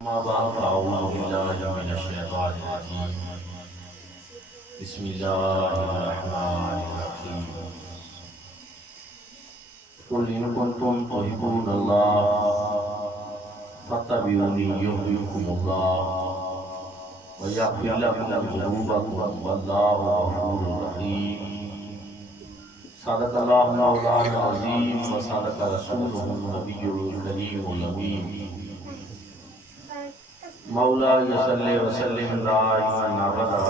أما بعد فأعوذ بالله من الشيطان الرجيم بسم الله الرحمن الرحيم قل إن كنتم تحبون الله فاتبعوني يحببكم الله ويغفر لكم ذنوبكم والله غفور رحيم صدق الله مولانا العظيم وصدق رسوله النبي الكريم الأمين مولا صلی وسلم دائما ابدا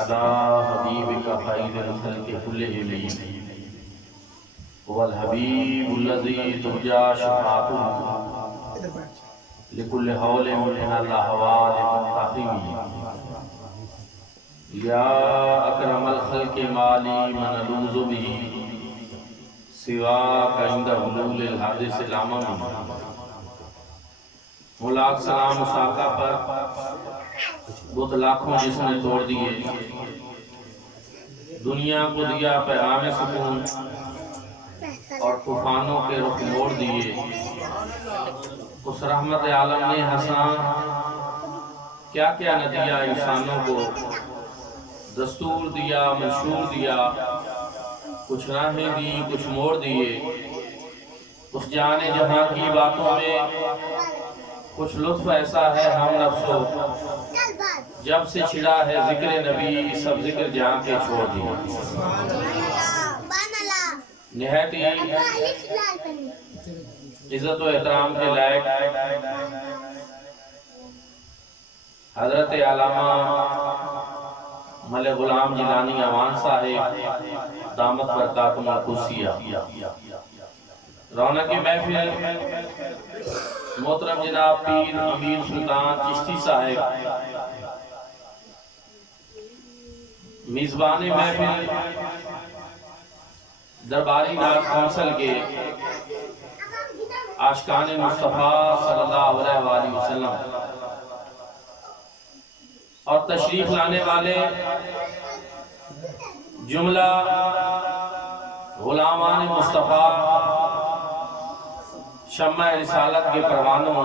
علی حبیبک خیر الخلق کلہم هو الحبیب الذی ترجى شفاعته لكل حول من الاحوال منتقم یا اکرم الخلق مالی من الوذ به سواک عند حلول الحادث الامم ملاک سلام مساقہ پر بت لاکھوں جس نے توڑ دیے، دنیا کو دیا پیغام سکون اور طوفانوں کے رخ موڑ دیے۔ اس رحمت عالم نے حسان کیا کیا نہ دیا انسانوں کو، دستور دیا، منشور دیا، کچھ راہیں دی، کچھ موڑ دیے۔ اس جانے جہاں کی باتوں میں کچھ لطف ایسا ہے ہم نفسو، جب سے چھڑا ہے ذکر نبی سب ذکر جہاں کے چھوڑ دیا۔ نہایت عزت و احترام کے لائق حضرت علامہ ملک غلام جیلانی اعوان صاحب دامت برکاتہم القدسیہ، رونق محفل محترم جناب پیر امیر سلطان چشتی صاحب، میزبان محفل درباری نعت کونسل کے عاشقان مصطفیٰ صلی اللہ علیہ وآلہ وسلم اور تشریف لانے والے جملہ غلامان مصطفیٰ، شمع رسالت کے پروانوں،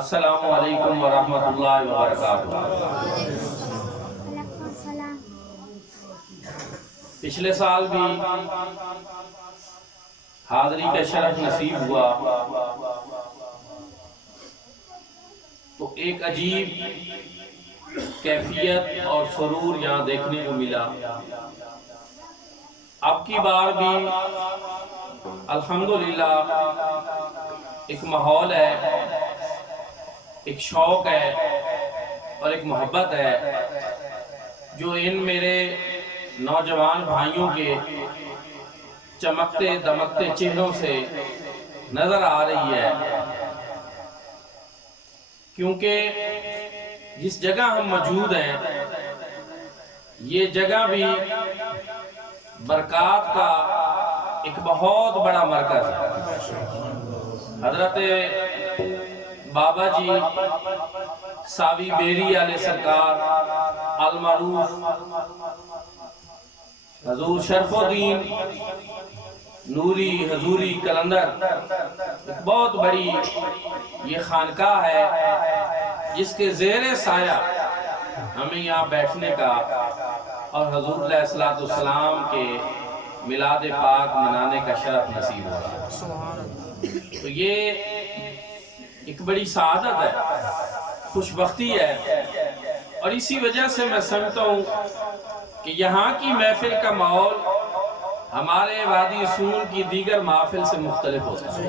السلام علیکم ورحمۃ اللہ وبرکاتہ۔ پچھلے سال بھی حاضری کا شرف نصیب ہوا تو ایک عجیب کیفیت اور سرور یہاں دیکھنے کو ملا۔ اب کی بار بھی الحمدللہ ایک ماحول ہے، ایک شوق ہے اور ایک محبت ہے جو ان میرے نوجوان بھائیوں کے چمکتے دمکتے چہروں سے نظر آ رہی ہے، کیونکہ جس جگہ ہم موجود ہیں یہ جگہ بھی برکات کا ایک بہت بڑا مرکز ہے۔ حضرت بابا جی ساوی بیری علیہ سرکار المعروف حضور شرف الدین نوری حضوری کلندر، ایک بہت بڑی یہ خانقاہ ہے جس کے زیر سایہ ہمیں یہاں بیٹھنے کا اور حضور علیہ السلام کے میلاد پاک منانے کا شرف نصیب ہوا۔ تو یہ ایک بڑی سعادت ہے، خوش بختی ہے، اور اسی وجہ سے میں سمجھتا ہوں کہ یہاں کی محفل کا ماحول ہمارے وادی سون کی دیگر محفل سے مختلف ہوتا ہے۔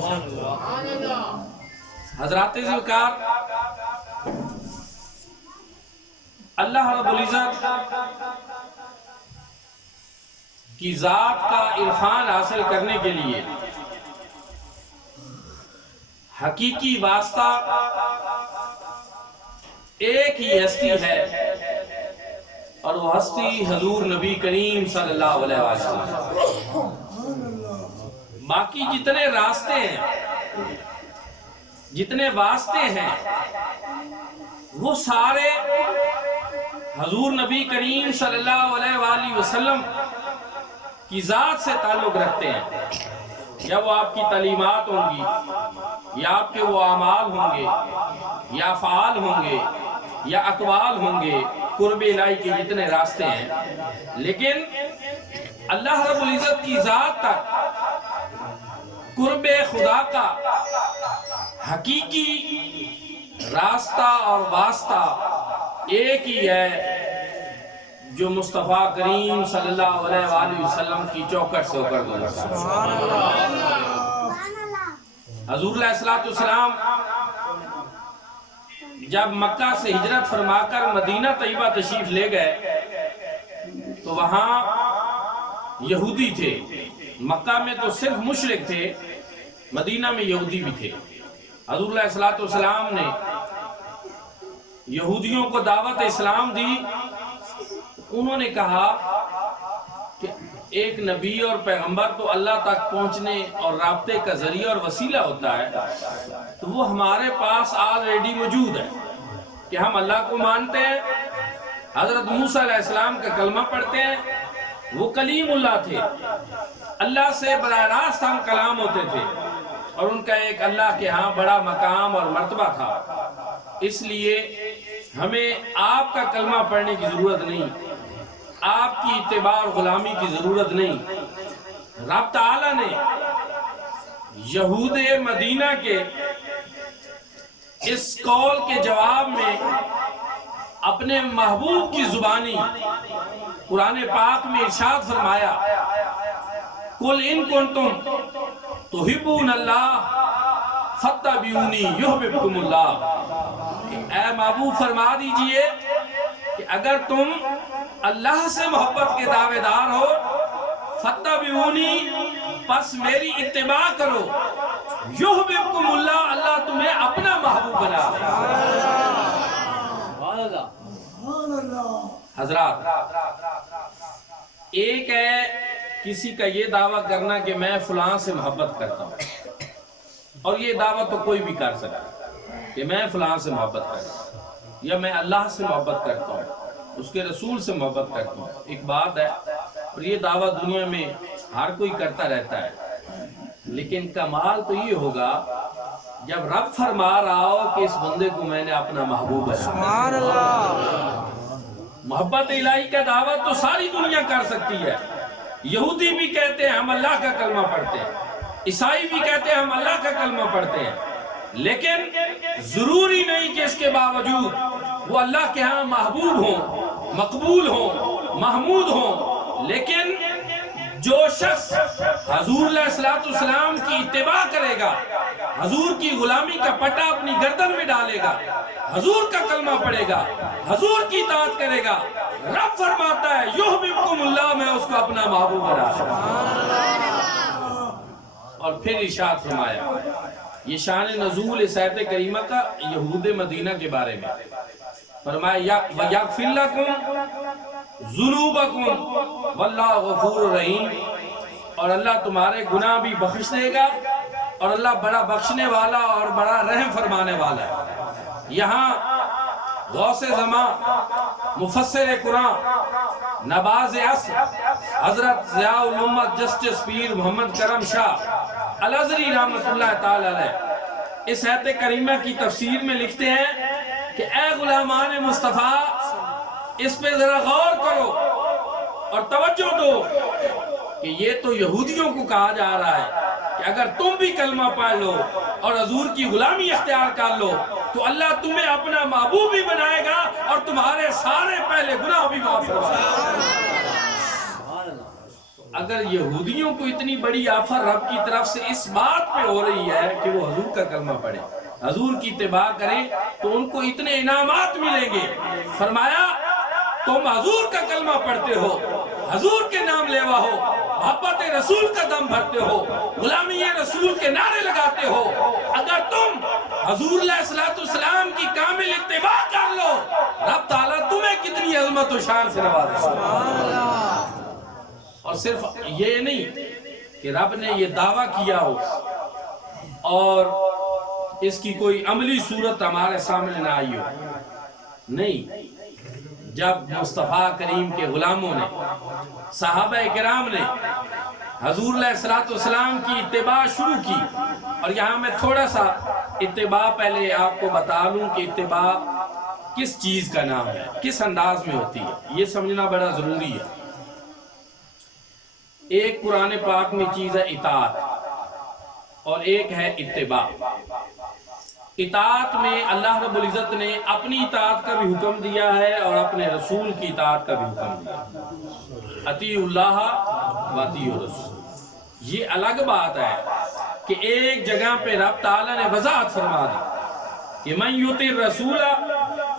حضرات ذوالفقار، اللہ رب العزت کی ذات کا عرفان حاصل کرنے کے لیے حقیقی واسطہ ایک ہی ہستی ہے، اور وہ ہستی حضور نبی کریم صلی اللہ علیہ وسلم۔ باقی جتنے راستے ہیں، جتنے واسطے ہیں، وہ سارے حضور نبی کریم صلی اللہ علیہ وآلہ وسلم کی ذات سے تعلق رکھتے ہیں۔ یا وہ آپ کی تعلیمات ہوں گی، یا آپ کے وہ اعمال ہوں گے یا افعال ہوں گے یا اقوال ہوں گے، قرب الہی کے جتنے راستے ہیں، لیکن اللہ رب العزت کی ذات تک قرب خدا کا حقیقی راستہ اور واسطہ ایک ہی ہے جو مصطفیٰ کریم صلی اللہ علیہ وآلہ وسلم کی چوکٹ سے ہو کر گزرتا ہے۔ حضور علیہ السلام جب مکہ سے ہجرت فرما کر مدینہ طیبہ تشریف لے گئے تو وہاں یہودی تھے۔ مکہ میں تو صرف مشرک تھے، مدینہ میں یہودی بھی تھے۔ حضور علیہ السلام نے یہودیوں کو دعوت اسلام دی۔ انہوں نے کہا کہ ایک نبی اور پیغمبر تو اللہ تک پہنچنے اور رابطے کا ذریعہ اور وسیلہ ہوتا ہے، تو وہ ہمارے پاس آلریڈی موجود ہے کہ ہم اللہ کو مانتے ہیں، حضرت موسیٰ علیہ السلام کا کلمہ پڑھتے ہیں، وہ کلیم اللہ تھے، اللہ سے براہ راست ہم کلام ہوتے تھے، اور ان کا ایک اللہ کے ہاں بڑا مقام اور مرتبہ تھا، اس لیے ہمیں آپ کا کلمہ پڑھنے کی ضرورت نہیں، آپ کی اتباع اور غلامی کی ضرورت نہیں۔ رب تعالیٰ نے یہود مدینہ کے اس قول کے جواب میں اپنے محبوب کی زبانی قرآن پاک میں ارشاد فرمایا، قُلْ إِن كُنتُمْ تُحِبُّونَ اللَّهَ فَاتَّبِعُونِي يُحْبِبْكُمُ اللَّهُ۔ اے محبوب فرما دیجئے کہ اگر تم اللہ سے محبت کے دعوے دار ہو، فَاتَّبِعُونِي، پس میری اتباع کرو، یحببکم اللہ، اللہ تمہیں اپنا محبوب بنا دے۔ حضرات، ایک ہے کسی کا یہ دعویٰ کرنا کہ میں فلاں سے محبت کرتا ہوں، اور یہ دعویٰ تو کوئی بھی کر سکتا کہ میں فلاں سے محبت کرتا ہوں، یا میں اللہ سے محبت کرتا ہوں، اس کے رسول سے محبت کرتا ہوں، ایک بات ہے، اور یہ دعویٰ دنیا میں ہر کوئی کرتا رہتا ہے، لیکن کمال تو یہ ہوگا جب رب فرما رہا ہو کہ اس بندے کو میں نے اپنا محبوب بنایا۔ محبت الہی کا دعویٰ تو ساری دنیا کر سکتی ہے، یہودی بھی کہتے ہیں ہم اللہ کا کلمہ پڑھتے ہیں، عیسائی بھی کہتے ہیں ہم اللہ کا کلمہ پڑھتے ہیں، لیکن ضروری نہیں کہ اس کے باوجود وہ اللہ کے ہاں محبوب ہوں، مقبول ہوں، محمود ہوں۔ لیکن جو شخص حضور علیہ السلام کی اتباع کرے گا، حضور کی غلامی کا پٹا اپنی گردن میں ڈالے گا، حضور کا کلمہ پڑھے گا، حضور کی اطاعت کرے گا، رب فرماتا ہے یحببکم اللہ، میں اس کو اپنا محبوب بنا دوں۔ اور پھر ارشاد فرمایا، یہ شان نزول اس آیت کریمہ کا یہود مدینہ کے بارے میں فرمایا، وَيَغْفِرْ لَكُمْ ذُنُوبَكُمْ وَاللَّهُ غَفُورٌ رَحِيمٌ، اور اللہ تمہارے گناہ بھی بخش دے گا، اور اللہ بڑا بخشنے والا اور بڑا رحم فرمانے والا ہے۔ یہاں غوث زمان، مفسر قرآن، نباز عصر، حضرت ضیاء الامت جسٹس پیر محمد کرم شاہ الازہری رحمۃ اللہ تعالی علیہ اس آیت کریمہ کی تفسیر میں لکھتے ہیں کہ اے غلامان مصطفیٰ، اس پہ ذرا غور کرو اور توجہ دو کہ یہ تو یہودیوں کو کہا جا رہا ہے کہ اگر تم بھی کلمہ پڑھ لو اور حضور کی غلامی اختیار کر لو تو اللہ تمہیں اپنا محبوب بھی بنائے گا اور تمہارے سارے پہلے گناہ بھی معاف کرے گا۔ اگر یہودیوں کو اتنی بڑی آفر رب کی طرف سے اس بات پہ ہو رہی ہے کہ وہ حضور کا کلمہ پڑھیں، حضور کی اتباع کریں، تو ان کو اتنے انعامات ملیں گے۔ فرمایا تم حضور کا کلمہ پڑھتے ہو، حضور کے نام لیوا ہو، محبت رسول کا دم بھرتے ہو، غلامی رسول کے نعرے لگاتے ہو، اگر تم حضور علیہ السلام کی کامل اتباع کر لو، رب تعالیٰ تمہیں کتنی عظمت و شان سے نوازے گا۔ اور صرف یہ نہیں کہ رب نے یہ دعویٰ کیا ہو اور اس کی کوئی عملی صورت ہمارے سامنے نہ آئی ہو، نہیں، جب مصطفیٰ کریم کے غلاموں نے، صحابہ کرام نے حضور علیہ السلام کی اتباع شروع کی، اور یہاں میں تھوڑا سا اتباع پہلے آپ کو بتا لوں کہ اتباع کس چیز کا نام ہے، کس انداز میں ہوتی ہے، یہ سمجھنا بڑا ضروری ہے۔ ایک قرآن پاک میں چیز ہے اطاعت اور ایک ہے اتباع۔ اطاعت میں اللہ رب العزت نے اپنی اطاعت کا بھی حکم دیا ہے اور اپنے رسول کی اطاعت کا بھی حکم دیا ہے، اطیعوا اللہ و اطیعوا الرسول۔ یہ الگ بات ہے کہ ایک جگہ پہ رب تعالیٰ نے وضاحت فرما دی کہ من یطع الرسول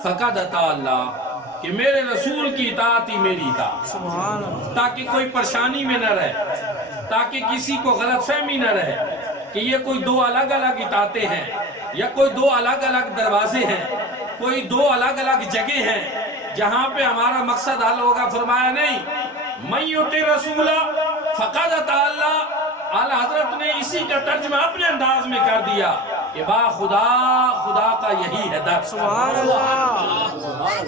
فقد اطاع اللہ، کہ میرے رسول کی اطاعت ہی میری اطاعت، تاکہ کوئی پریشانی میں نہ رہے، تاکہ کسی کو غلط فہمی نہ رہے کہ یہ کوئی دو الگ الگ اطاعتیں ہیں یا کوئی دو الگ الگ دروازے ہیں، کوئی دو الگ الگ جگہ ہیں جہاں پہ ہمارا مقصد حل ہوگا۔ فرمایا نہیں، من یطع الرسول فقد اطاع اللہ۔ اعلیٰ حضرت نے اسی کا ترجمہ اپنے انداز میں کر دیا کہ با خدا، خدا کا یہی ہے در۔ سبحان اللہ۔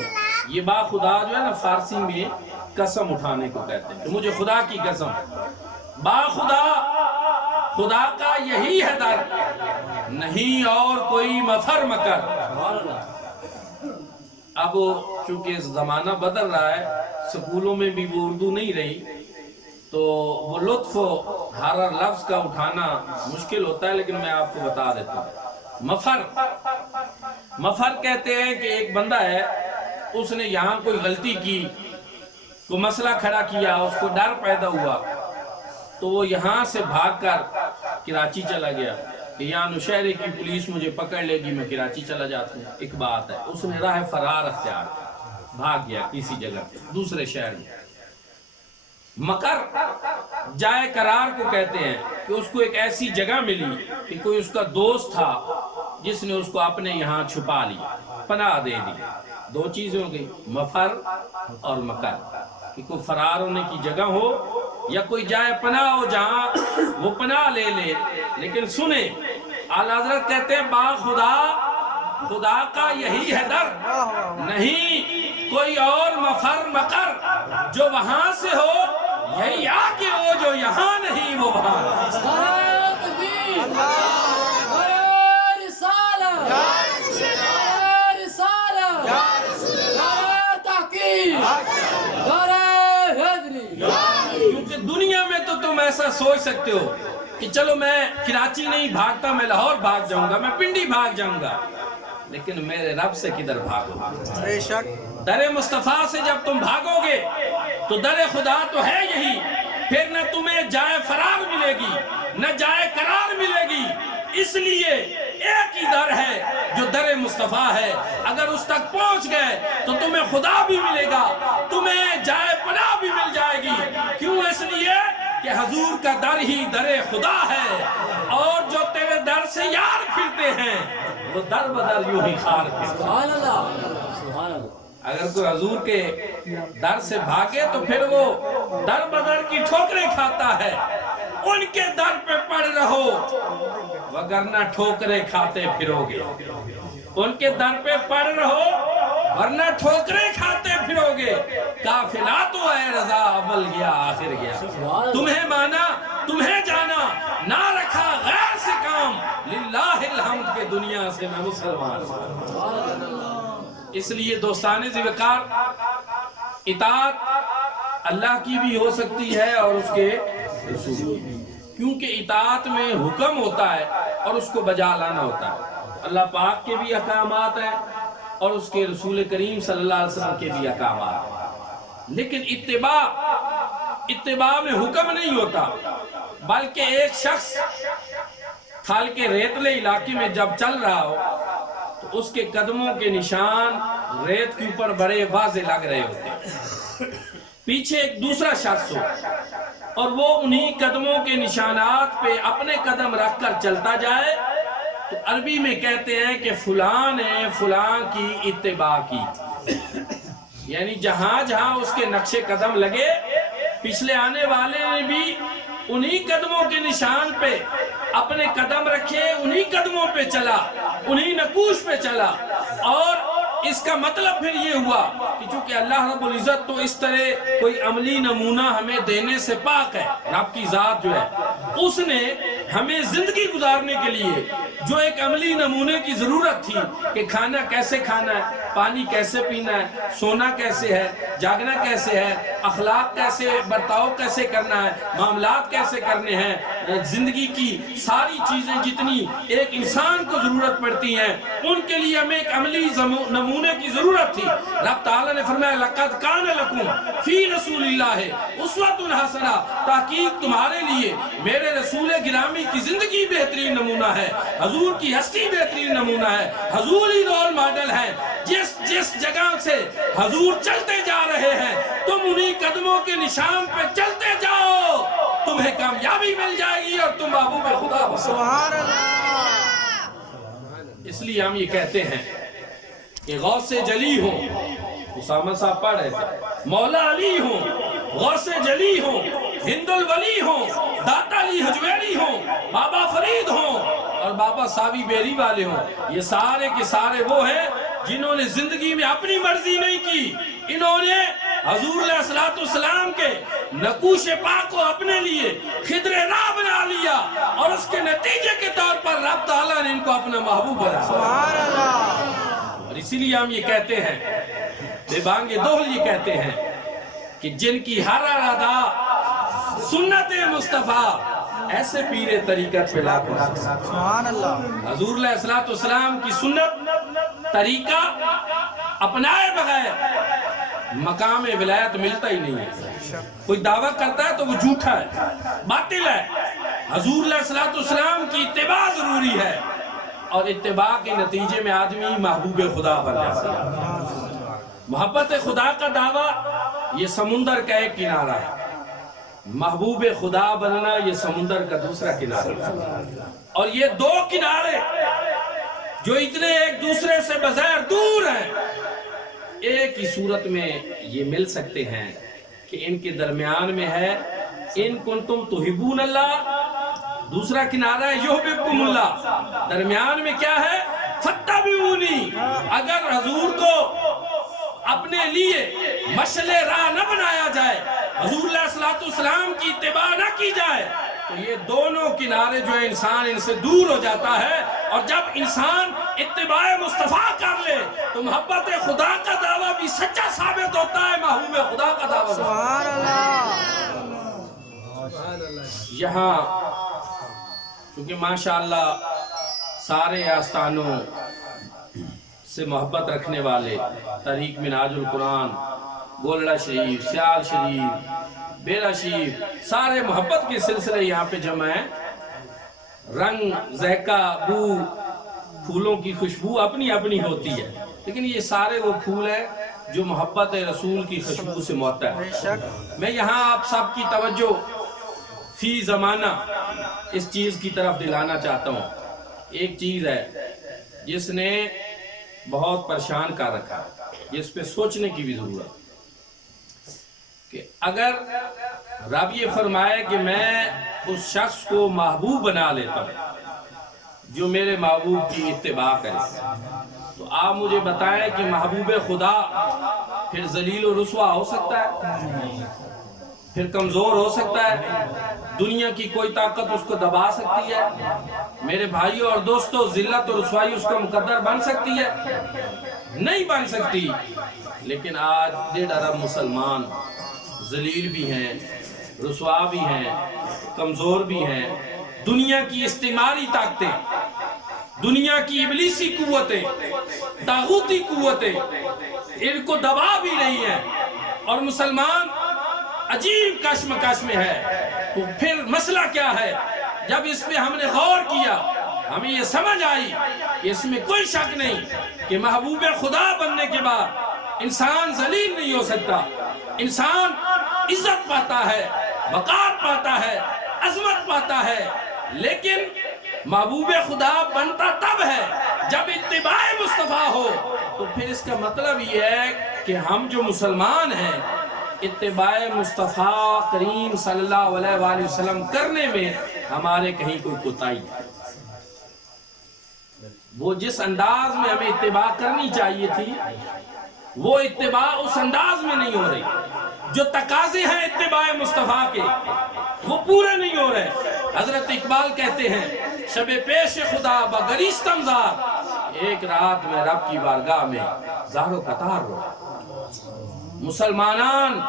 یہ با خدا جو ہے نا فارسی میں قسم اٹھانے کو کہتے ہیں کہ مجھے خدا کی قسم، با خدا، خدا کا یہی ہے در، نہیں اور کوئی مفر مکر۔ اب چونکہ زمانہ بدل رہا ہے، سکولوں میں بھی وہ اردو نہیں رہی، تو وہ لطف ہر لفظ کا اٹھانا مشکل ہوتا ہے، لیکن میں آپ کو بتا دیتا ہوں۔ مفر، مفر کہتے ہیں کہ ایک بندہ ہے، اس نے یہاں کوئی غلطی کی، کوئی مسئلہ کھڑا کیا، اس کو ڈر پیدا ہوا، تو وہ یہاں سے بھاگ کر کراچی چلا گیا کہ یہاں نوشہرے کی پولیس مجھے پکڑ لے گی، میں کراچی چلا جاتا ہوں۔ ایک بات ہے، اس نے راہ فرار اختیار کی، بھاگ گیا کسی جگہ پہ دوسرے شہر میں۔ مکر جائے قرار کو کہتے ہیں کہ اس کو ایک ایسی جگہ ملی کہ کوئی اس کا دوست تھا جس نے اس کو اپنے یہاں چھپا لی، پناہ دے دی۔ دو چیزیں ہو گئی، مفر اور مکر، کہ کوئی فرار ہونے کی جگہ ہو یا کوئی جائے پناہ ہو جہاں وہ پناہ لے لے۔ لیکن سنیں، اعلیٰ حضرت کہتے ہیں با خدا، خدا کا یہی ہے در، نہیں کوئی اور مفر مکر جو وہاں سے ہو، یہی آگے ہو جو یہاں نہیں وہ وہاں۔ کیونکہ دنیا میں تو تم ایسا سوچ سکتے ہو کہ چلو میں کراچی نہیں بھاگتا، میں لاہور بھاگ جاؤں گا، میں پنڈی بھاگ جاؤں گا، لیکن میرے رب سے کدھر بھاگو؟ بے شک در مصطفیٰ سے جب تم بھاگو گے تو در خدا تو ہے یہی، پھر نہ تمہیں جائے فرار ملے گی نہ جائے قرار ملے گی۔ اس لیے ایک ہی در ہے جو در مصطفیٰ ہے، اگر اس تک پہنچ گئے تو تمہیں خدا بھی ملے گا، تمہیں جائے پناہ بھی مل جائے گی۔ کیوں؟ اس لیے کہ حضور کا در ہی در خدا ہے، اور جو تیرے در سے یار پھرتے ہیں وہ در بدر یوں ہی خار پھرتے ہیں۔ سبحان اللہ، سبحان اللہ۔ اگر کوئی حضور کے در سے بھاگے تو پھر وہ در بدر کی ٹھوکریں کھاتا ہے۔ ان کے در پہ پڑ رہو وگرنہ ٹھوکریں کھاتے پھرو گے، ان کے در پہ پڑ رہو ورنہ ٹھوکریں کھاتے پھرو گے۔ قافلہ تو اے رضا اول گیا آخر گیا، تمہیں مانا تمہیں جانا، نہ رکھا غیر سے کام، للہ الحمد کے دنیا سے میں مسلمان۔ اس لیے دوستان ذی وقار، اطاعت اللہ کی بھی ہو سکتی ہے اور اس کے رسول کی بھی، کیونکہ اطاعت میں حکم ہوتا ہے اور اس کو بجا لانا ہوتا ہے۔ اللہ پاک کے بھی احکامات ہیں اور اس کے رسول کریم صلی اللہ علیہ وسلم کے بھی احکامات ہیں، لیکن اتباع میں حکم نہیں ہوتا، بلکہ ایک شخص تھال کے ریتلے علاقے میں جب چل رہا ہو تو اس کے قدموں کے نشان ریت کے اوپر بڑے واضح لگ رہے ہوتے ہیں، پیچھے ایک دوسرا شخص ہو اور وہ انہی قدموں کے نشانات پہ اپنے قدم رکھ کر چلتا جائے تو عربی میں کہتے ہیں کہ فلاں نے فلاں کی اتباع کی، یعنی جہاں جہاں اس کے نقش قدم لگے پچھلے آنے والے نے بھی انہی قدموں کے نشان پہ اپنے قدم رکھے، انہی قدموں پہ چلا، انہی نقوش پہ چلا۔ اور اس کا مطلب پھر یہ ہوا کہ چونکہ اللہ رب العزت تو اس طرح کوئی عملی نمونہ ہمیں دینے سے پاک ہے، رب کی ذات جو ہے اس نے ہمیں زندگی گزارنے کے لیے جو ایک عملی نمونے کی ضرورت تھی کہ کھانا کیسے کھانا ہے، پانی کیسے پینا ہے، سونا کیسے ہے، جاگنا کیسے ہے، اخلاق کیسے، برتاؤ کیسے کرنا ہے، معاملات کیسے کرنے ہیں، زندگی کی ساری چیزیں جتنی ایک انسان کو ضرورت پڑتی ہیں ان کے لیے ہمیں ایک عملی نمونے کی ضرورت تھی۔ رب تعالیٰ نے فرمایا لَقَدْ كَانَ لَكُمْ فِي رَسُولِ اللَّهِ أُسْوَةٌ حَسَنَةٌ، تحقیق تمہارے لیے میرے رسول گرامی کی زندگی بہترین نمونہ ہے، حضور کی ہستی بہترین نمونہ ہے، حضور ہی رول ماڈل ہے۔ جس جگہ سے حضور چلتے جا رہے ہیں تم انہی قدموں کے نشان پہ چلتے جاؤ، تمہیں کامیابی مل جائے گی اور تم محبوب خدا ہو۔ سبحان اللہ۔ اس لیے ہم یہ کہتے ہیں کہ غوث جلی ہو، اسامہ صاحب پڑھ رہے تھے، مولا علی ہو، غوث جلی ہو، ہند الولی ہو، داتا علی حجویری ہو، بابا فرید ہو اور بابا ساوی بیری والے ہوں، یہ سارے کے سارے وہ ہیں جنہوں نے زندگی میں اپنی مرضی نہیں کی، انہوں نے حضور علیہ السلام کے نقوش پاک کو اپنے لیے خضر راہ بنا لیا اور اس کے نتیجے کے طور پر رب تعالیٰ نے ان کو اپنا محبوب بنا۔ سبحان اللہ۔ اور اسی لیے ہم یہ کہتے ہیں، بے بانگ دوہل یہ کہتے ہیں کہ جن کی ہر ادا سنت مصطفیٰ ایسے پیر طریقت پہ لاکھوں۔ سبحان اللہ۔ حضور علیہ السلام کی سنت طریقہ اپنائے بغیر مقام ولایت ملتا ہی نہیں ہے۔ کوئی دعویٰ کرتا ہے تو وہ جھوٹا ہے، باطل ہے۔ حضور علیہ السلام کی اتباع ضروری ہے اور اتباع کے نتیجے میں آدمی محبوب خدا بن جاتا ہے۔ محبت خدا کا دعویٰ یہ سمندر کا ایک کنارہ ہے، محبوب خدا بننا یہ سمندر کا دوسرا کنارہ ہے، اور یہ دو کنارے جو اتنے ایک دوسرے سے بظاہر دور ہیں ایک ہی صورت میں یہ مل سکتے ہیں کہ ان کے درمیان میں ہے ان کنتم تحبون اللہ، دوسرا کنارہ ہے یحببکم اللہ، درمیان میں کیا ہے فاتبعونی۔ اگر حضور کو اپنے لیے مشعل راہ نہ بنایا جائے، حضور علیہ السلام کی اتباع نہ کی جائے تو یہ دونوں کنارے جو ہے انسان ان سے دور ہو جاتا ہے، اور جب انسان اتباع مصطفیٰ کر لے تو محبت خدا کا دعویٰ بھی سچا ثابت ہوتا ہے، محبوب خدا کا دعویٰ۔ سبحان اللہ۔ یہاں کیونکہ ماشاءاللہ سارے آستانوں سے محبت رکھنے والے، تحریک منہاج القرآن، گولڑا شریف، سیال شریف، بیرا شریف، سارے محبت کے سلسلے یہاں پہ جمع ہیں۔ رنگ، ذائقہ، بو، پھولوں کی خوشبو اپنی اپنی ہوتی ہے، لیکن یہ سارے وہ پھول ہیں جو محبت رسول کی خوشبو سے معطر ہے۔ میں یہاں آپ سب کی توجہ فی زمانہ اس چیز کی طرف دلانا چاہتا ہوں۔ ایک چیز ہے جس نے بہت پریشان کر رکھا، جس پہ سوچنے کی بھی ضرورت کہ اگر رب یہ فرمائے کہ میں اس شخص کو محبوب بنا لیتا ہوں جو میرے محبوب کی اتباع کرے، تو آپ مجھے بتائیں کہ محبوب خدا پھر ذلیل و رسوا ہو سکتا ہے، پھر کمزور ہو سکتا ہے، دنیا کی کوئی طاقت اس کو دبا سکتی ہے؟ میرے بھائیوں اور دوستوں، ذلت و رسوائی اس کا مقدر بن سکتی ہے؟ نہیں بن سکتی۔ لیکن آج 1.5 ارب مسلمان ذلیل بھی ہیں، رسوا بھی ہیں، کمزور بھی ہیں۔ دنیا کی استعماری طاقتیں، دنیا کی ابلیسی قوتیں، طاغوتی قوتیں ان کو دبا بھی رہی ہیں، اور مسلمان عجیب کشمکش میں ہے۔ تو پھر مسئلہ کیا ہے؟ جب اس پہ ہم نے غور کیا، ہمیں یہ سمجھ آئی کہ اس میں کوئی شک نہیں کہ محبوب خدا بننے کے بعد انسان ذلیل نہیں ہو سکتا، انسان عزت پاتا ہے، وقار پاتا ہے، عظمت پاتا ہے، لیکن محبوب خدا بنتا تب ہے جب اتباع مصطفیٰ ہو۔ تو پھر اس کا مطلب یہ ہے کہ ہم جو مسلمان ہیں اتباع مصطفیٰ کریم صلی اللہ علیہ وآلہ وسلم کرنے میں ہمارے کہیں کوئی کوتاہی ہے۔ وہ جس انداز میں ہمیں اتباع کرنی چاہیے تھی وہ اتباع اس انداز میں نہیں ہو رہی، جو تقاضے ہیں اتباع مصطفیٰ کے وہ پورے نہیں ہو رہے۔ حضرت اقبال کہتے ہیں شب پیش خدا بگریستم زار، ایک رات میں رب کی بارگاہ میں زار و قطار رو، مسلمانان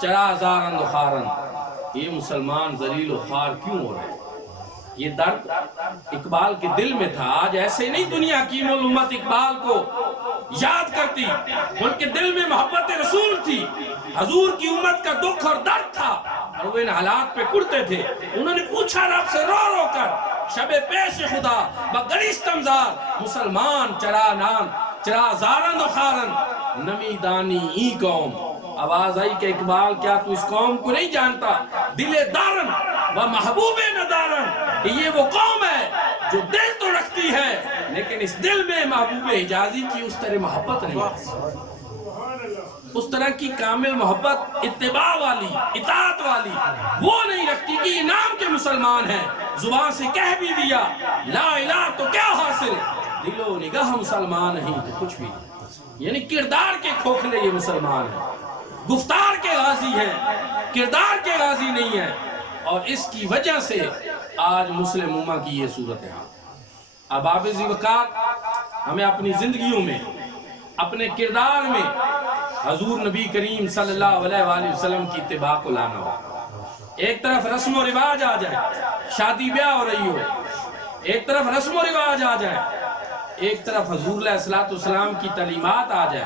چرا زارن و خارن، یہ مسلمان ذلیل و خوار کیوں ہو رہے ہیں؟ یہ درد اقبال کے دل میں تھا۔ آج ایسے نہیں دنیا کی امت اقبال کو یاد کرتی، ان کے دل میں محبت رسول تھی، حضور کی امت کا دکھ اور درد تھا، اور وہ ان حالات پہ کرتے تھے۔ انہوں نے پوچھا رب سے رو رو کر شب پیش خدا بگریستم زار، مسلمان چرا زارن و خارن، نمی دانی ای قوم۔ آواز آئی کہ اقبال کیا تو اس قوم کو نہیں جانتا؟ دل دارن و محبوب ندارن، یہ وہ قوم ہے جو دل تو رکھتی ہے لیکن اس دل میں محبوب حجازی کی اس طرح محبت نہیں ہے، اس طرح کی کامل محبت اتباع والی، اطاعت والی وہ نہیں رکھتی کہ یہ نام کے مسلمان ہیں، زبان سے کہہ بھی دیا لا الہ تو کیا حاصل، دل و نگاہ مسلمان نہیں تو کچھ بھی نہیں۔ یعنی کردار کے کھوکھلے یہ مسلمان ہیں، گفتار کے غازی ہیں، کردار کے غازی نہیں ہیں، اور اس کی وجہ سے آج مسلم امہ کی یہ صورت ہے۔ اب حافظ وقار ہمیں اپنی زندگیوں میں، اپنے کردار میں حضور نبی کریم صلی اللہ علیہ وآلہ وسلم کی اتباع کو لانا ہو۔ ایک طرف رسم و رواج آ جائے، شادی بیاہ ہو رہی ہو، ایک طرف رسم و رواج آ جائے، ایک طرف حضور علیہ السلام کی تعلیمات آ جائے،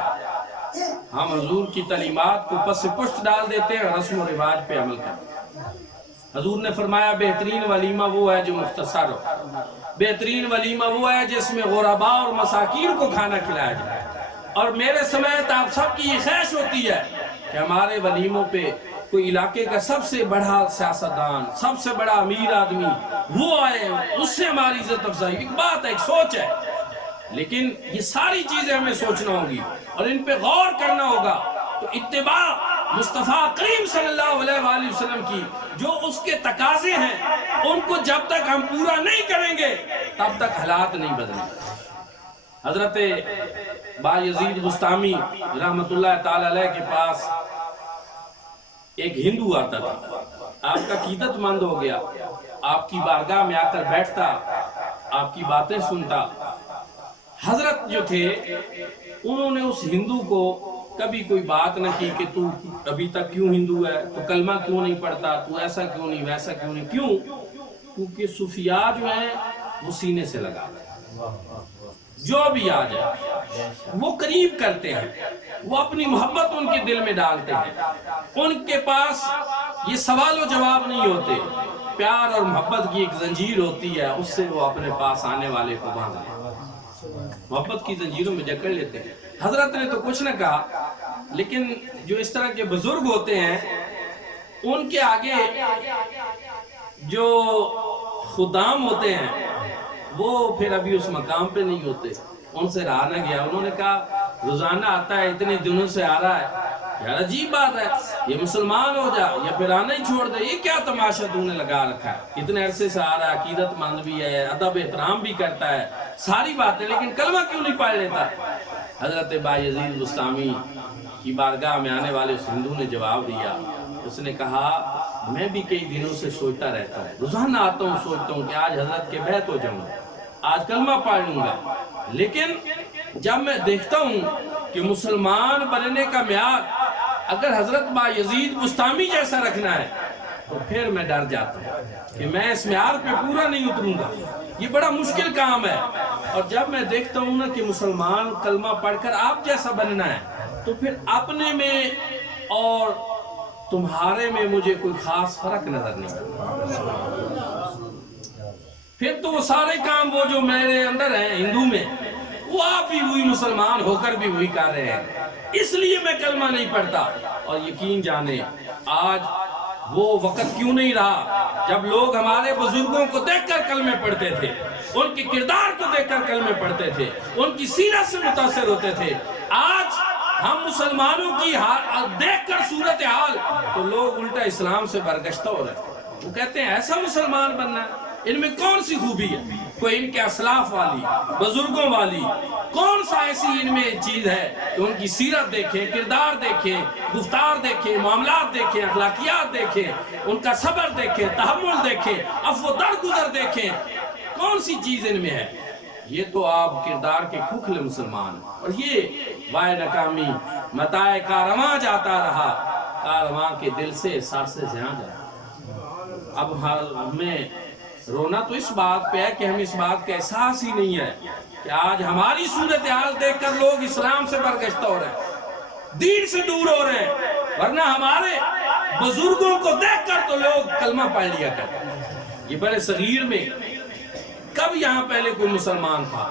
ہم حضور کی تعلیمات کو پس پشت ڈال دیتے ہیں، رسم و رواج پہ عمل کرتے ہیں۔ حضور نے فرمایا بہترین ولیمہ وہ ہے جو مختصر ہو، بہترین ولیمہ وہ ہے جس میں غرباء اور مساکین کو کھانا کھلایا جائے، اور میرے سمیت آپ سب کی یہ خواہش ہوتی ہے کہ ہمارے ولیموں پہ کوئی علاقے کا سب سے بڑا سیاستدان، سب سے بڑا امیر آدمی وہ آئے، اس سے ہماری عزت افزائی۔ ایک بات ہے، ایک سوچ ہے، لیکن یہ ساری چیزیں ہمیں سوچنا ہوگی اور ان پہ غور کرنا ہوگا۔ تو اتباع مصطفیٰ کریم صلی اللہ علیہ وآلہ وسلم کی جو اس کے تقاضے ہیں، ان کو جب تک ہم پورا نہیں کریں گے تب تک حالات نہیں بدلیں گے۔ حضرت بایزید بستامی رحمت اللہ تعالی علیہ کے پاس ایک ہندو آتا تھا، آپ کا عقیدت مند ہو گیا، آپ کی بارگاہ میں آ کر بیٹھتا، آپ کی باتیں سنتا۔ حضرت جو تھے انہوں نے اس ہندو کو کبھی کوئی بات نہ کی کہ تو ابھی تک کیوں ہندو ہے، تو کلمہ کیوں نہیں پڑھتا، تو ایسا کیوں نہیں، ویسا کیوں نہیں۔ کیوں؟ کیونکہ صوفیاء جو ہیں وہ سینے سے لگا جو بھی آ جائے وہ قریب کرتے ہیں، وہ اپنی محبت ان کے دل میں ڈالتے ہیں، ان کے پاس یہ سوال و جواب نہیں ہوتے، پیار اور محبت کی ایک زنجیر ہوتی ہے، اس سے وہ اپنے پاس آنے والے کو باندھ لیتے ہیں، محبت کی زنجیروں میں جکڑ لیتے ہیں۔ حضرت نے تو کچھ نہ کہا، لیکن جو اس طرح کے بزرگ ہوتے ہیں ان کے آگے جو خدام ہوتے ہیں وہ پھر ابھی اس مقام پہ نہیں ہوتے، ان سے رہا نہ گیا۔ انہوں نے کہا روزانہ آتا ہے، اتنے دنوں سے آ رہا ہے، یار عجیب بات ہے، یہ مسلمان ہو جا یا پھر آنا ہی چھوڑ دے، یہ کیا تماشا تو نے لگا رکھا ہے، اتنے عرصے سے آ رہا ہے، عقیدت مند بھی ہے، ادب احترام بھی کرتا ہے، ساری باتیں، لیکن کلمہ کیوں نہیں پڑھ لیتا؟ حضرت بایزید بستامی کی بارگاہ میں آنے والے اس ہندو نے جواب دیا، اس نے کہا میں بھی کئی دنوں سے سوچتا رہتا ہوں، روزانہ آتا ہوں، سوچتا ہوں کہ آج حضرت کے بیعت ہو جاؤں، آج کلمہ پڑھ لوں گا، لیکن جب میں دیکھتا ہوں کہ مسلمان بننے کا معیار اگر حضرت بایزید بستامی جیسا رکھنا ہے تو پھر میں ڈر جاتا ہوں کہ میں اس معیار پہ پورا نہیں اتروں گا، یہ بڑا مشکل کام ہے۔ اور جب میں دیکھتا ہوں نا کہ مسلمان کلمہ پڑھ کر آپ جیسا بننا ہے تو پھر اپنے میں اور تمہارے میں مجھے کوئی خاص فرق نظر نہیں، پھر تو وہ سارے کام وہ جو میرے اندر ہیں ہندو میں وہ آپ بھی وہی مسلمان ہو کر بھی وہی کر رہے ہیں، اس لیے میں کلمہ نہیں پڑھتا۔ اور یقین جانے آج وہ وقت کیوں نہیں رہا جب لوگ ہمارے بزرگوں کو دیکھ کر کلمے پڑھتے تھے، ان کے کردار کو دیکھ کر کلمے پڑھتے تھے، ان کی سیرت سے متاثر ہوتے تھے۔ آج ہم مسلمانوں کی دیکھ کر صورتحال تو لوگ الٹا اسلام سے برگشتہ ہو رہے ہیں، وہ کہتے ہیں ایسا مسلمان بننا ہے، ان میں کون سی خوبی ہے؟ کوئی ان کے اسلاف والی، بزرگوں والی، کون سا ایسی ان میں چیز ہے کہ ان کی سیرت دیکھیں، کردار دیکھیں، گفتار دیکھیں، معاملات دیکھیں، اخلاقیات دیکھیں، ان کا صبر دیکھیں، تحمل دیکھیں، عفو درگزر دیکھیں، کون سی چیز ان میں ہے؟ یہ تو آپ کردار کے کھوکھلے مسلمان ہیں۔ اور یہ وائے ناکامی متاع کارواں جاتا رہا، کارواں کے دل سے سر سے زیاں جاتا۔ اب ہمیں رونا تو اس بات پہ ہے کہ ہم اس بات کا احساس ہی نہیں ہے کہ آج ہماری صورتحال دیکھ کر لوگ اسلام سے برگشتہ ہو رہے ہیں، دین سے دور ہو رہے ہیں، ورنہ ہمارے بزرگوں کو دیکھ کر تو لوگ کلمہ پڑھ لیا کرتے ہیں۔ یہ بڑے صغیر میں کب یہاں پہلے کوئی مسلمان تھا؟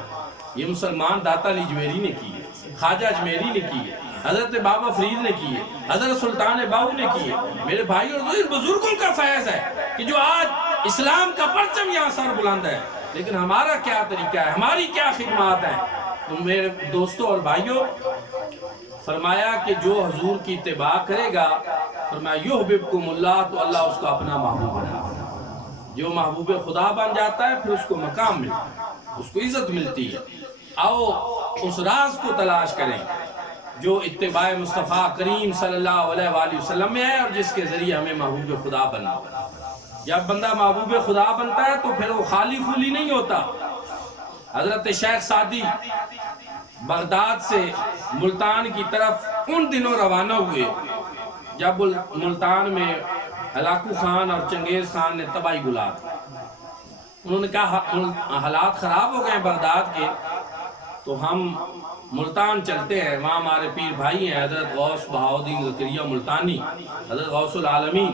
یہ مسلمان داتا علی جویری نے کی ہے، خواجہ اجمیری نے کی ہے، حضرت بابا فرید نے کی ہے، حضرت سلطان باؤ نے کی ہے۔ میرے بھائی اور بزرگوں کا فیض ہے کہ جو آج اسلام کا پرچم یہاں سر بلند ہے، لیکن ہمارا کیا طریقہ ہے، ہماری کیا خدمات ہیں؟ تو میرے دوستوں اور بھائیوں، فرمایا کہ جو حضور کی اتباع کرے گا، فرمایا یحببکم اللہ، تو اللہ اس کو اپنا محبوب بنا۔ جو محبوب خدا بن جاتا ہے پھر اس کو مقام ملتا ہے، اس کو عزت ملتی ہے۔ آؤ اس راز کو تلاش کریں جو اتباع مصطفیٰ کریم صلی اللہ علیہ وآلہ وسلم میں ہے، اور جس کے ذریعے ہمیں محبوب خدا بنا۔ جب بندہ محبوب خدا بنتا ہے تو پھر وہ خالی خولی نہیں ہوتا۔ حضرت شیخ سعدی بغداد سے ملتان کی طرف ان دنوں روانہ ہوئے جب ملتان میں ہلاکو خان اور چنگیز خان نے تباہی گلا تھی۔ انہوں نے کہا حالات خراب ہو گئے بغداد کے، تو ہم ملتان چلتے ہیں، وہاں ہمارے پیر بھائی ہیں حضرت غوث بہاؤالدین زکریا ملتانی، حضرت غوث العالمین،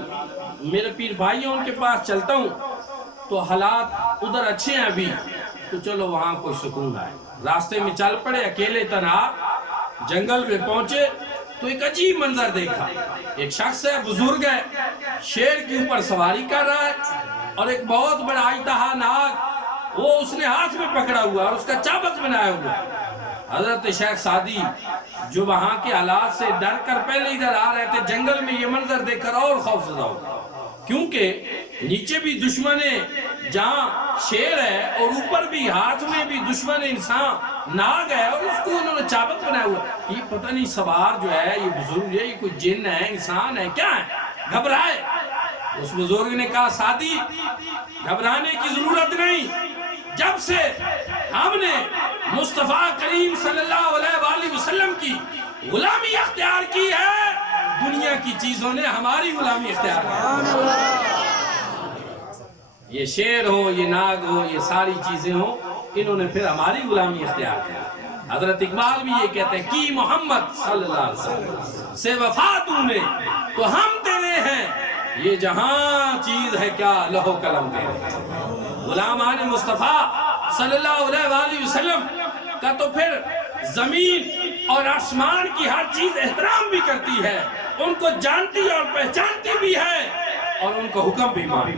میرے پیر بھائی ہیں، ان کے پاس چلتا ہوں تو حالات ادھر اچھے ہیں ابھی، تو چلو وہاں کوئی سکون آئے۔ راستے میں چل پڑے، اکیلے تنہا جنگل میں پہنچے تو ایک عجیب منظر دیکھا۔ ایک شخص ہے، بزرگ ہے، شیر کے اوپر سواری کر رہا ہے، اور ایک بہت بڑا اژدہا ناگ وہ اس نے ہاتھ میں پکڑا ہوا اور اس کا چابک بنایا ہوا۔ حضرت شیخ سعدی جو وہاں کے حالات سے ڈر کر پہلے ادھر آ رہے تھے، جنگل میں یہ منظر دیکھ کر اور خوف زدہ ہو، کیونکہ نیچے بھی دشمن جہاں شیر ہے اور اوپر بھی ہاتھ میں بھی دشمن انسان ناگ ہے، اور اس کو انہوں نے چابک بنایا ہوا۔ یہ پتہ نہیں سوار جو ہے یہ بزرگ ہے، یہ کوئی جن ہے، انسان ہے، کیا ہے؟ گھبرائے۔ اس بزرگ نے کہا سعدی گھبرانے کی ضرورت نہیں، جب سے ہم نے مصطفیٰ کریم صلی اللہ علیہ وآلہ وسلم کی غلامی اختیار کی ہے، دنیا کی چیزوں نے ہماری غلامی اختیار کی۔ یہ شیر ہو، یہ ناگ ہو، یہ ساری چیزیں ہوں، انہوں نے پھر ہماری غلامی اختیار کی۔ حضرت اقبال بھی یہ کہتے ہیں کہ محمد صلی اللہ علیہ وسلم سے وفا تو نے تو ہم تیرے ہیں، یہ جہاں چیز ہے کیا لہو قلم تیرے۔ غلامان مصطفیٰ صلی اللہ علیہ وآلہ وسلم کا تو پھر زمین اور آسمان کی ہر چیز احترام بھی کرتی ہے، ان کو جانتی اور پہچانتی بھی ہے، اور ان کو حکم بھی مانتی۔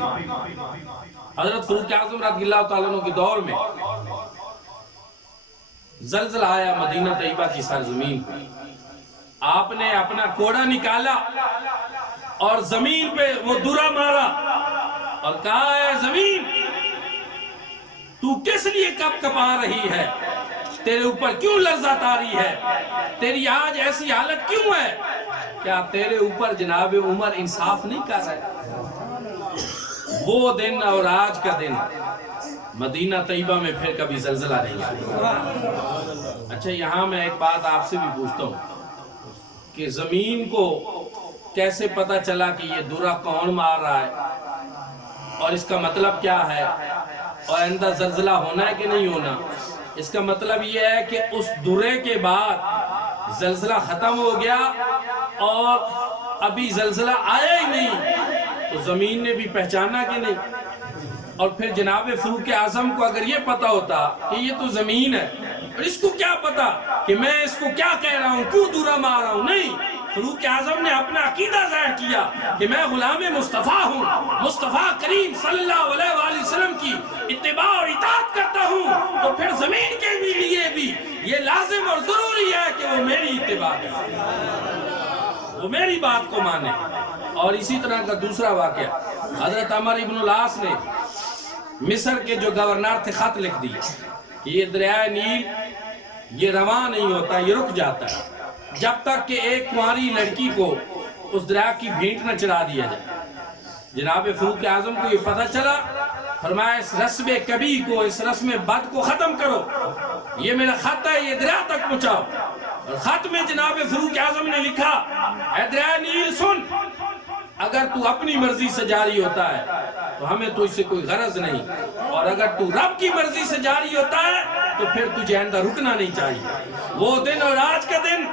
حضرت فاروق اعظم رضی اللہ تعالیٰ عنہ کے دور میں زلزلہ آیا مدینہ طیبہ کی سرزمین پہ، آپ نے اپنا کوڑا نکالا اور زمین پہ وہ درہ مارا اور کہا اے زمین تو کس لیے کپ کپا رہی ہے، تیرے اوپر کیوں لرزہ تاری ہے، تیری آج ایسی حالت کیوں ہے، کیا تیرے اوپر جناب عمر انصاف نہیں کر رہے؟ وہ دن اور آج کا دن مدینہ طیبہ میں پھر کبھی زلزلہ نہیں آیا۔ اچھا یہاں میں ایک بات آپ سے بھی پوچھتا ہوں کہ زمین کو کیسے پتا چلا کہ یہ درہ کون مار رہا ہے اور اس کا مطلب کیا ہے، اور آئندہ زلزلہ ہونا ہے کہ نہیں ہونا؟ اس کا مطلب یہ ہے کہ اس درے کے بعد زلزلہ ختم ہو گیا اور ابھی زلزلہ آیا ہی نہیں، تو زمین نے بھی پہچانا کہ نہیں؟ اور پھر جناب فاروق اعظم کو اگر یہ پتا ہوتا کہ یہ تو زمین ہے، اور اس کو کیا پتا کہ میں اس کو کیا کہہ رہا ہوں، کیوں درہ مار رہا ہوں؟ نہیں، فاروق اعظم نے اپنا عقیدہ ظاہر کیا کہ میں غلام مصطفیٰ ہوں، مصطفیٰ کریم صلی اللہ علیہ وآلہ وسلم کی اتباع اور اطاعت کرتا ہوں، تو پھر زمین کے لیے بھی یہ لازم اور ضروری ہے کہ وہ میری اتباع کرے، وہ میری بات کو مانے۔ اور اسی طرح کا دوسرا واقعہ، حضرت عمر ابن العاص نے مصر کے جو گورنر تھے خط لکھ دیے کہ یہ دریائے نیل یہ رواں نہیں ہوتا، یہ رک جاتا ہے جب تک کہ ایک کنواری لڑکی کو اس دریا کی بھینٹ نہ چڑھا دیا جائے۔ جناب فاروق اعظم کو یہ پتہ چلا، فرمایا اس رسم کبھی کو، اس رسم بد کو ختم کرو، یہ میرا خط ہے، یہ دریا تک پہنچاؤ۔ اور خط میں جناب فاروق اعظم نے لکھا، اے دریائے نیل سن، اگر تو اپنی مرضی سے جاری ہوتا ہے تو ہمیں تو اس سے کوئی غرض نہیں، اور اگر تو رب کی مرضی سے جاری ہوتا ہے تو پھر تجھے آئندہ رکنا نہیں چاہیے۔ وہ دن اور آج کا دن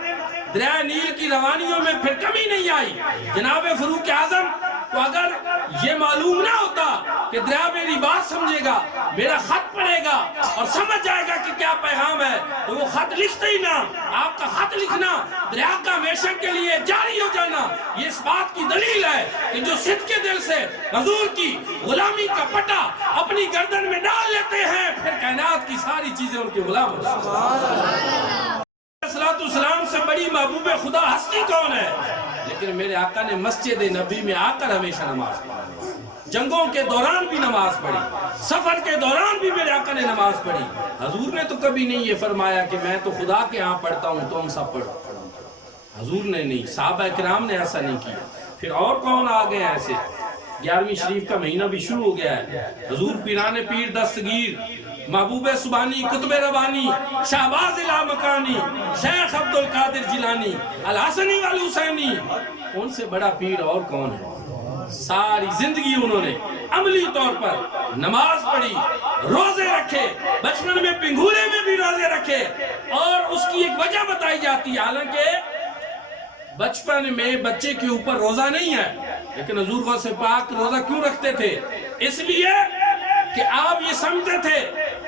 دریائے نیل کی روانیوں میں پھر کمی نہیں آئی۔ جناب فاروق اعظم تو اگر یہ معلوم نہ ہوتا کہ دریا میری بات سمجھے گا، میرا خط پڑھے گا اور سمجھ جائے گا کہ کیا پیغام ہے، تو وہ خط لکھتے ہی نہ۔ آپ کا خط لکھنا، دریا کا ہمیشہ کے لیے جاری ہو جانا، یہ اس بات کی دلیل ہے کہ جو صدق کے دل سے حضور کی غلامی کا پٹا اپنی گردن میں ڈال لیتے ہیں، پھر کائنات کی ساری چیزیں ان کے غلام ہو جاتی ہیں۔ السلام سے بڑی محبوب خدا ہستی کون ہے؟ لیکن میرے آقا نے مسجد نبی میں آ کر ہمیشہ نماز پڑھی، جنگوں کے دوران بھی نماز پڑھی، سفر کے دوران بھی میرے آقا نے نماز پڑھی۔ حضور نے تو کبھی نہیں یہ فرمایا کہ میں تو خدا کے ہاں پڑھتا ہوں تم سب پڑھو، حضور نے نہیں، صحابہ کرام نے ایسا نہیں کیا۔ پھر اور کون آ گئے ایسے؟ 11ویں شریف کا مہینہ بھی شروع ہو گیا ہے، حضور پیران پیر دستگیر، محبوب سبحانی، قطب ربانی، شہباز لامکانی، شیخ عبدالقادر جیلانی، الحسنی والحسینی، ان سے بڑا پیر اور کون ہے؟ ساری زندگی انہوں نے عملی طور پر نماز پڑھی، روزے رکھے، بچپن میں پنگھورے میں بھی روزے رکھے، اور اس کی ایک وجہ بتائی جاتی ہے، حالانکہ بچپن میں بچے کے اوپر روزہ نہیں ہے، لیکن حضور غوث پاک روزہ کیوں رکھتے تھے؟ اس لیے کہ آپ یہ سمجھتے تھے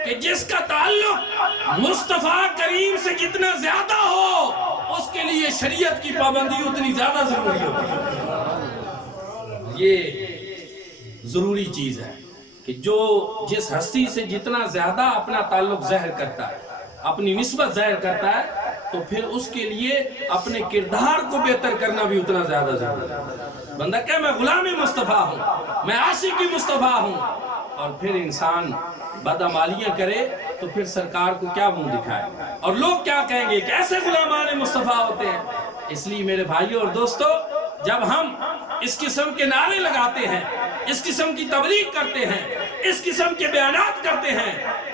کہ جس کا تعلق مصطفیٰ کریم سے جتنا زیادہ ہو، اس کے لیے شریعت کی پابندی اتنی زیادہ ضروری ہوتی ہے۔ یہ ضروری چیز ہے کہ جو جس ہستی سے جتنا زیادہ اپنا تعلق ظاہر کرتا ہے، اپنی نسبت ظاہر کرتا ہے، تو پھر اس کے لیے اپنے کردار کو بہتر کرنا بھی اتنا زیادہ ضروری ہے۔ بندہ کہ میں غلام مصطفیٰ ہوں، میں عاشق مصطفیٰ ہوں، اور پھر انسان بدعمالیاں کرے تو پھر سرکار کو کیا منہ دکھائے، اور لوگ کیا کہیں گے کہ ایسے غلامان مصطفیٰ ہوتے ہیں۔ اس لیے میرے بھائیوں اور دوستو، جب ہم اس قسم کے نعرے لگاتے ہیں، اس قسم کی تبلیغ کرتے ہیں، اس قسم کے بیانات کرتے ہیں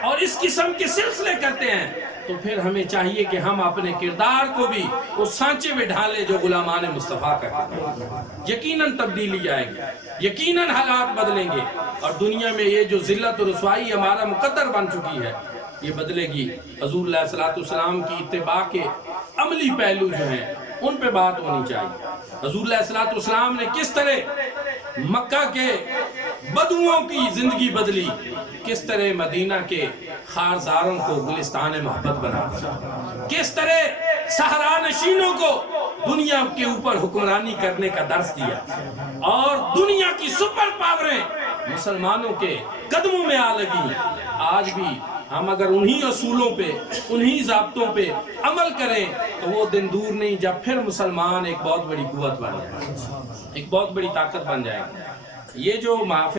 اور اس قسم کے سلسلے کرتے ہیں، تو پھر ہمیں چاہیے کہ ہم اپنے کردار کو بھی اس سانچے میں ڈھالیں جو غلامان مصطفیٰ کرتے ہیں۔ یقیناً تبدیلی آئے گی، یقیناً حالات بدلیں گے، اور دنیا میں یہ جو ذلت و رسوائی ہمارا مقدر بن چکی ہے، یہ بدلے گی۔ حضور علیہ السلام کی اتباع کے عملی پہلو جو ہیں ان پہ بات ہونی چاہیے۔ حضور علیہ السلام نے کس طرح مکہ کے بدوؤں کی زندگی بدلی، کس طرح مدینہ کے خارزاروں کو گلستان محبت بنا دیا، کس طرح صحرا نشینوں کو دنیا کے اوپر حکمرانی کرنے کا درس دیا، اور دنیا کی سپر پاوریں مسلمانوں کے قدموں میں آ لگی۔ آج بھی ہم اگر انہی اصولوں پہ، انہی ضابطوں پہ عمل کریں تو وہ دن دور نہیں جب پھر مسلمان ایک بہت بڑی قوت بن جائے، ایک بہت بڑی طاقت بن جائے گا۔ یہ جو